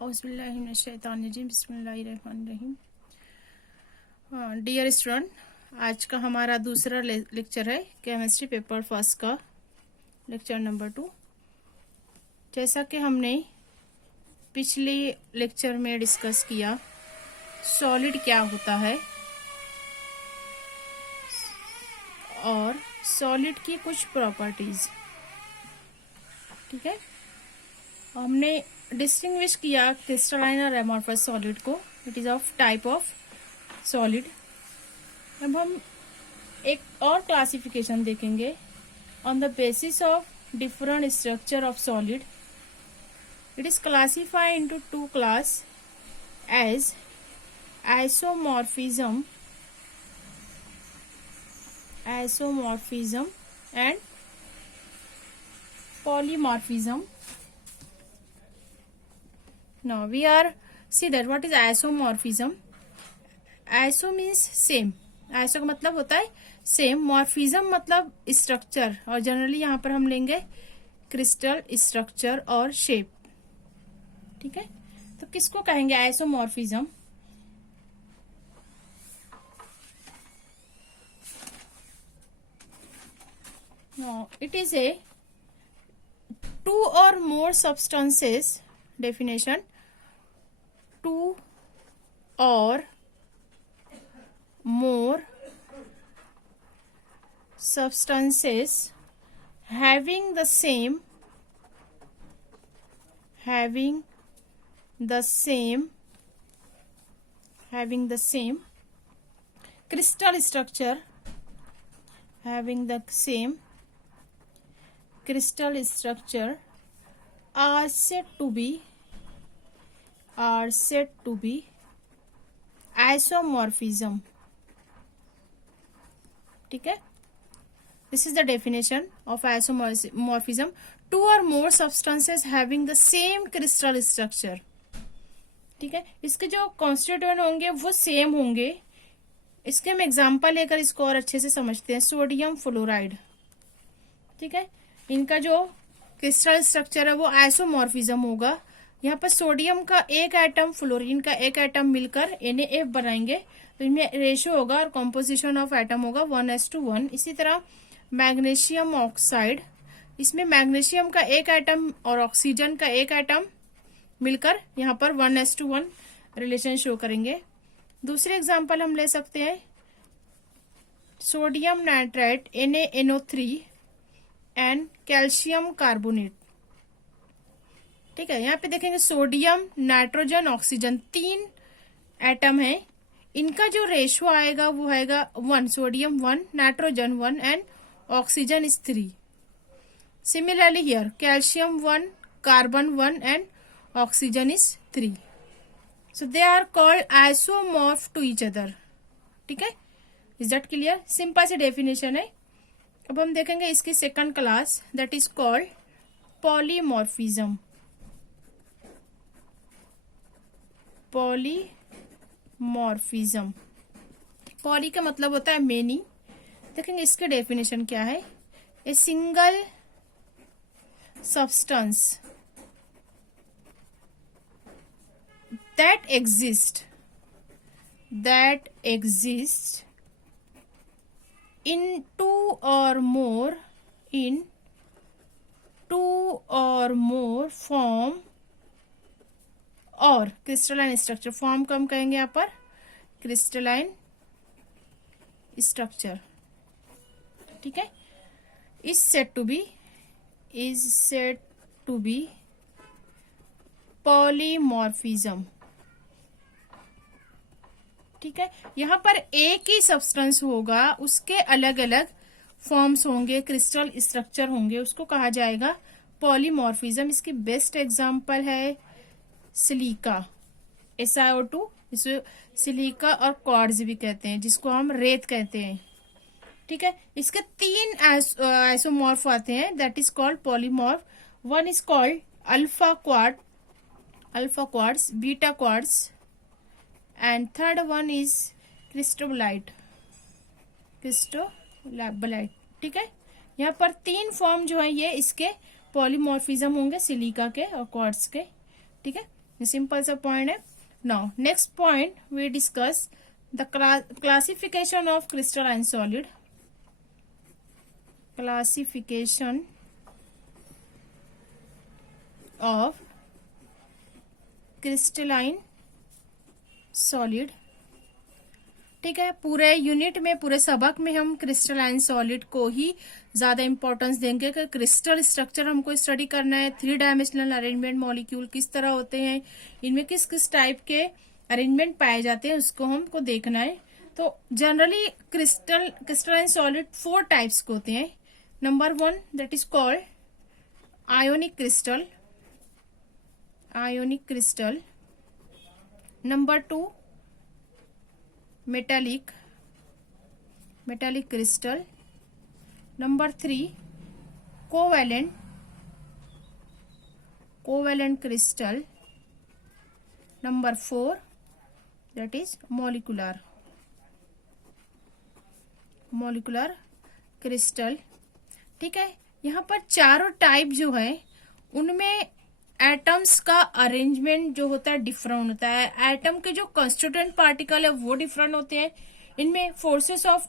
औज़ुबिल्लाहिमिनश्शैतानिर्रजीम बिस्मिल्लाहिर्रहमानिर्रहीम। Dear student, आज का हमारा दूसरा लेक्चर है केमिस्ट्री पेपर फर्स्ट का लेक्चर नंबर 2। जैसा कि हमने पिछले लेक्चर में डिस्कस किया सॉलिड क्या होता है और सॉलिड की कुछ प्रॉपर्टीज, ठीक है। हमने डिस्टिंग्विश किया क्रिस्टलाइन और एमॉर्फस सॉलिड को, it is of type of solid. अब हम एक और क्लासिफिकेशन देखेंगे on the basis of different structure of solid. It is classified into two class as isomorphism and polymorphism. Now we are see that what is isomorphism. Iso means same. Iso का मतलब होता है same, morphism मतलब structure, और generally यहाँ पर हम लेंगे क्रिस्टल स्ट्रक्चर और शेप, ठीक है। तो किसको कहेंगे isomorphism? No, it is a two or more substances. Definition: two or more substances having the same crystal structure, are said to be isomorphism, ठीक है। This is the definition of isomorphism. Two or more substances having the same crystal structure, ठीक है। इसके जो constituent होंगे वो same होंगे। इसके हम एग्जांपल लेकर इसको और अच्छे से समझते हैं। सोडियम फ्लोराइड, ठीक है, इनका जो क्रिस्टल स्ट्रक्चर है वो आइसोमॉर्फिज्म होगा। यहाँ पर सोडियम का एक एटम, फ्लोरीन का एक एटम मिलकर NaF बनाएंगे, तो इनमें रेशियो होगा और कॉम्पोजिशन ऑफ एटम होगा 1:1। इसी तरह मैग्नीशियम ऑक्साइड, इसमें मैग्नीशियम का एक एटम और ऑक्सीजन का एक एटम मिलकर यहाँ पर 1:1 रिलेशन शो करेंगे। दूसरे एग्जाम्पल हम ले सकते हैं sodium nitrite NaNO3 and calcium carbonate, ठीक है। यहाँ पे देखेंगे सोडियम, नाइट्रोजन, ऑक्सीजन, तीन एटम है। इनका जो रेशियो आएगा वो आएगा 1, sodium 1, nitrogen 1 and oxygen is 3। Similarly here calcium 1, carbon 1 and oxygen is 3। So they are called isomorph to each other, ठीक है। Is that clear? सिंपल सी डेफिनेशन है। अब हम देखेंगे इसकी second class, that is called polymorphism. Poly का मतलब होता है मेनी। देखेंगे इसके डेफिनेशन क्या है। A single substance that exist in two or more form और क्रिस्टलाइन स्ट्रक्चर। फॉर्म को हम कहेंगे यहाँ पर क्रिस्टलाइन स्ट्रक्चर, ठीक है। Is said to be polymorphism, ठीक है। यहाँ पर एक ही सब्सटेंस होगा, उसके अलग अलग फॉर्म्स होंगे, क्रिस्टल स्ट्रक्चर होंगे, उसको कहा जाएगा पॉलीमॉर्फिज्म। इसकी बेस्ट एग्जांपल है सिलिका, SiO2, इसे सिलिका और क्वार्ट्ज भी कहते हैं, जिसको हम रेत कहते हैं, ठीक है। इसके तीन आइसोमॉर्फ आते हैं, that is called polymorph. One is called alpha quartz, beta quartz and third one is क्रिस्टोबलाइट, ठीक है। यहाँ पर तीन फॉर्म जो है ये इसके पॉलीमॉर्फिज्म होंगे, सिलिका के और क्वार्ट्ज के, ठीक है। सिंपल सा पॉइंट है. Now next point we discuss the classification of crystalline solid. Classification of crystalline solid. ठीक है, पूरे यूनिट में, पूरे सबक में हम क्रिस्टलाइन सॉलिड को ही ज्यादा इंपॉर्टेंस देंगे कि क्रिस्टल स्ट्रक्चर हमको स्टडी करना है. 3 डायमेंशनल अरेंजमेंट मॉलिक्यूल किस तरह होते हैं, इनमें किस किस टाइप के अरेंजमेंट पाए जाते हैं, उसको हमको देखना है. तो जनरली क्रिस्टलाइन सॉलिड 4 टाइप्स के होते हैं. Number 1 that is called ionic crystal. Ionic crystal. Number 2 metallic crystal. Number 3 covalent crystal. Number 4 that is molecular crystal. ठीक है, यहाँ पर चारों टाइप जो है उनमें एटम्स का अरेंजमेंट जो होता है डिफरेंट होता है. एटम के जो कंस्टिट्यूएंट पार्टिकल है वो डिफरेंट होते हैं. इनमें फोर्सेस ऑफ